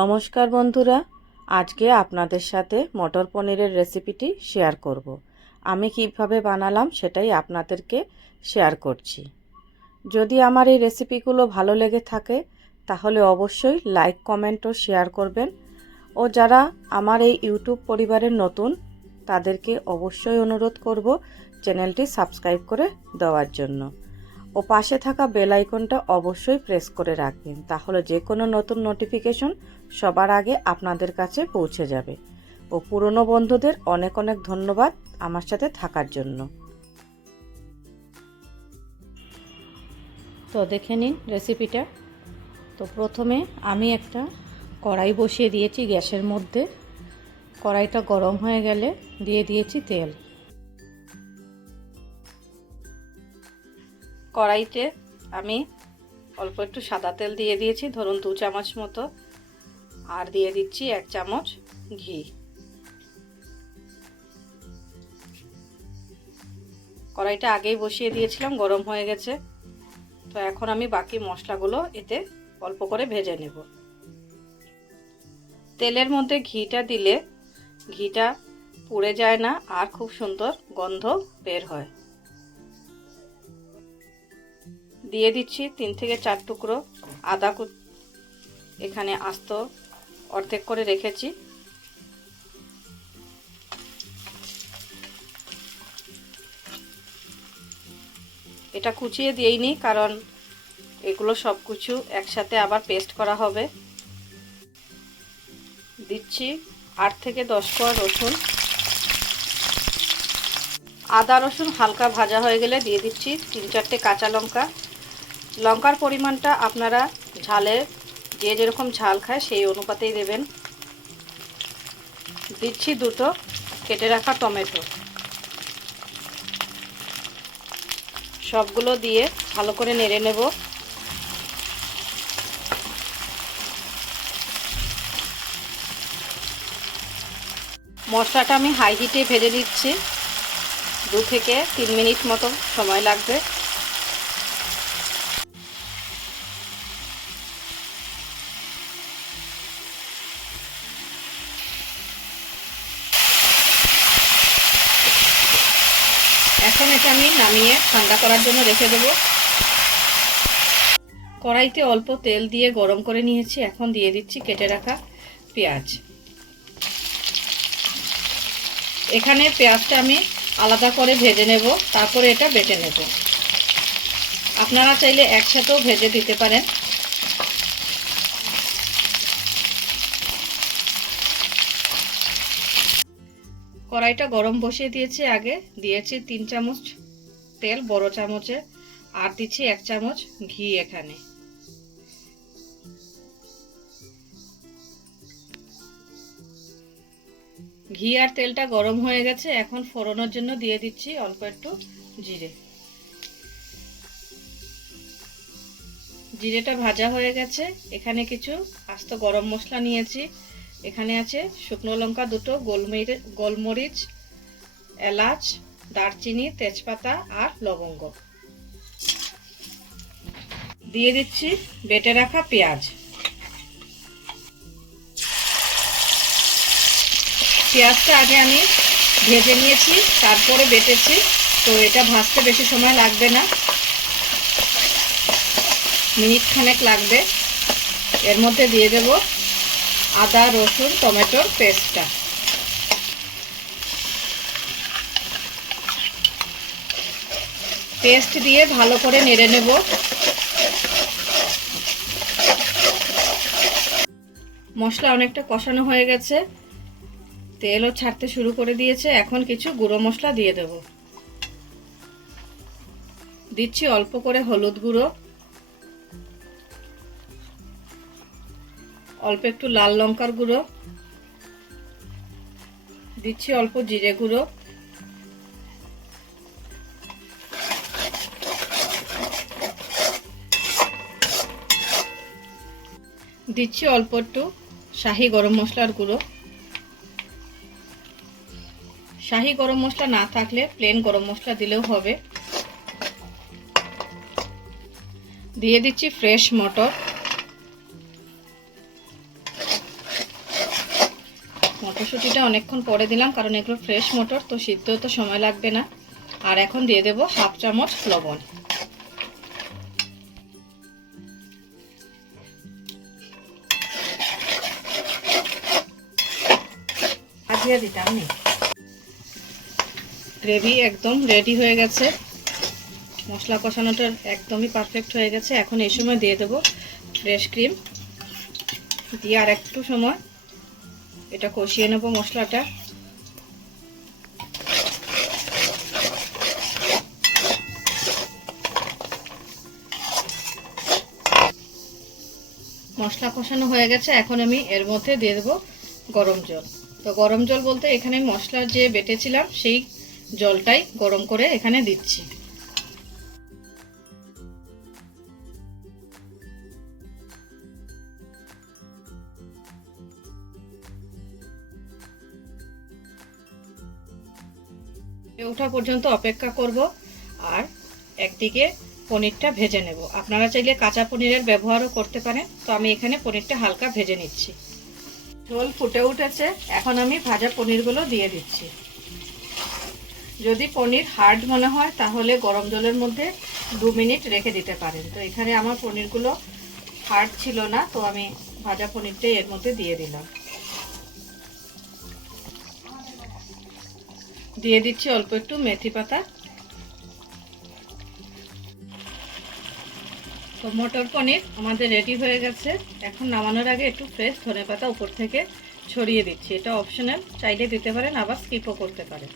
নমস্কার বন্ধুরা, আজকে আপনাদের সাথে মটর পনিরের রেসিপিটি শেয়ার করব। আমি কীভাবে বানালাম সেটাই আপনাদেরকে শেয়ার করছি। যদি আমার এই রেসিপিগুলো ভালো লেগে থাকে, তাহলে অবশ্যই লাইক, কমেন্ট ও শেয়ার করবেন। ও যারা আমার এই ইউটিউব পরিবারের নতুন, তাদেরকে অবশ্যই অনুরোধ করব চ্যানেলটি সাবস্ক্রাইব করে দেওয়ার জন্য। ও পাশে থাকা বেল আইকনটা অবশ্যই প্রেস করে রাখবেন, তাহলে যে কোনো নতুন নোটিফিকেশন সবার আগে আপনাদের কাছে পৌঁছে যাবে। ও পুরনো বন্ধুদের অনেক অনেক ধন্যবাদ আমার সাথে থাকার জন্য। তো দেখে নিন রেসিপিটা। তো প্রথমে আমি একটা কড়াই বসিয়ে দিয়েছি গ্যাসের মধ্যে। কড়াইটা গরম হয়ে গেলে দিয়ে দিয়েছি তেল। কড়াইতে আমি অল্প একটু সাদা তেল দিয়ে দিয়েছি, ধরুন দু চামচ মতো। আর দিয়ে দিচ্ছি এক চামচ ঘি। কড়াইটা আগেই বসিয়ে দিয়েছিলাম, গরম হয়ে গেছে। তো এখন আমি বাকি মশলাগুলো এতে অল্প করে ভেজে নেব। তেলের মধ্যে ঘিটা দিলে ঘিটা পুড়ে যায় না আর খুব সুন্দর গন্ধ বের হয়। দিয়ে দিচ্ছি তিন থেকে চার টুকরো আদা কু এখানে আস্ত অর্ধেক করে রেখেছি। এটা কুচিয়ে দিয়েই নি কারণ এগুলো সব কিছু একসাথে আবার পেস্ট করা হবে। দিচ্ছি আট থেকে দশ কোয়া রসুন। আদা রসুন হালকা ভাজা হয়ে গেলে দিয়ে দিচ্ছি তিন চারটে কাঁচা লঙ্কা। লঙ্কার পরিমাণটা আপনারা ঝালের যে যেরকম ঝাল খায় সেই অনুপাতেই দেবেন। দিচ্ছি দুটো কেটে রাখা টমেটো। সবগুলো দিয়ে ভালো করে নেড়ে নেব। মশলাটা আমি হাই হিটে ভেজে দিচ্ছি দু থেকে তিন মিনিট মতো সময় লাগবে। এখন এটা আমি নামিয়ে ঠান্ডা করার জন্য রেখে দেব। কড়াইতে অল্প তেল দিয়ে গরম করে নিয়েছি। এখন দিয়ে দিচ্ছি কেটে রাখা পেঁয়াজ। এখানে পেঁয়াজটা আমি আলাদা করে ভেজে নেব, তারপরে এটা বেটে নেব। আপনারা চাইলে একসাথেও ভেজে দিতে পারেন। কড়াইটা গরম বসিয়ে দিয়েছি আগে। দিয়েছি তিন চামচ তেল, বড় চামচে, আর দিচ্ছি এক চামচ ঘি এখানে। ঘি আর তেলটা গরম হয়ে গেছে, এখন ফোড়নোর জন্য দিয়ে দিচ্ছি অল্প একটু জিরে। জিরেটা ভাজা হয়ে গেছে, এখানে কিছু আস্ত গরম মশলা নিয়েছি। এখানে আছে শুকনো লঙ্কা দুটো, গোলমরিচ গোলমরিচ, এলাচ, দারচিনি, তেজপাতা আর লবঙ্গ। দিয়ে দিচ্ছি বেটে রাখা পেঁয়াজ। পেঁয়াজটা আগে আমি ভেজে নিয়েছি, তারপরে বেটেছি, তো এটা ভাজতে বেশি সময় লাগবে না। মিনিট খানেক লাগবে। এর মধ্যে দিয়ে দেব আদা, রসুন টমেটোর পেস্টটা। পেস্ট দিয়ে ভালো করে নেড়ে নেব। মশলা অনেকটা কষানো হয়ে গেছে। তেলও ছাড়তে শুরু করে দিয়েছে। এখন কিছু গুঁড়ো মশলা দিয়ে দেব। দিচ্ছি অল্প করে হলুদ গুঁড়ো। অল্প একটু লাল লঙ্কার গুঁড়ো। দিচ্ছি অল্প জিরে গুঁড়ো। দিচ্ছি অল্প একটু শাহি গরম মশলার গুঁড়ো। শাহি গরম মশলা না থাকলে প্লেন গরম মশলা দিলেও হবে। দিয়ে দিচ্ছি ফ্রেশ মটর। মটরশুঁটিটা অনেকক্ষণ পরে দিলাম, কারণ এগুলো ফ্রেশ মটর, তো সিদ্ধ তো সময় লাগবে না। আর এখন দিয়ে দেব হাফ চামচ লবণ। আজিয়ে দিতাম নি গ্রেভি একদম রেডি হয়ে গেছে। মশলা কষানোটা একদমই পারফেক্ট হয়ে গেছে। এখন এই সময় দিয়ে দেবো ফ্রেশ ক্রিম দিয়ে আর একটু সময় এটা কষিয়ে নেব মশলাটা। মশলা কষানো হয়ে গেছে, এখন আমি এর মধ্যে দিয়ে দেবো গরম জল। তো গরম জল বলতে এখানে মশলা যে বেটেছিলাম, সেই জলটাই গরম করে এখানে দিচ্ছি। ওঠা পর্যন্ত অপেক্ষা করব আর একদিকে পনিরটা ভেজে নেব। আপনারা চাইলে কাঁচা পনিরের ব্যবহারও করতে পারেন। তো আমি এখানে পনিরটা হালকা ভেজে নিচ্ছি। ঝোল ফুটে উঠেছে। এখন আমি ভাজা পনিরগুলো দিয়ে দিচ্ছি। যদি পনির হার্ড মনে হয়, তাহলে গরম জলের মধ্যে দু মিনিট রেখে দিতে পারেন। তো এখানে আমার পনিরগুলো হার্ড ছিল না, তো আমি ভাজা পনিরটাই এর মধ্যে দিয়ে দিলাম। দিয়ে দিচ্ছি অল্প একটু মেথি পাতা। তো মটর পনির আমাদের রেডি হয়ে গেছে। এখন নামানোর আগে একটু ফ্রেশ ধনে পাতা উপর থেকে ছড়িয়ে দিচ্ছি। এটা অপশনাল চাইলে দিতে পারেন, আবার স্কিপও করতে পারেন।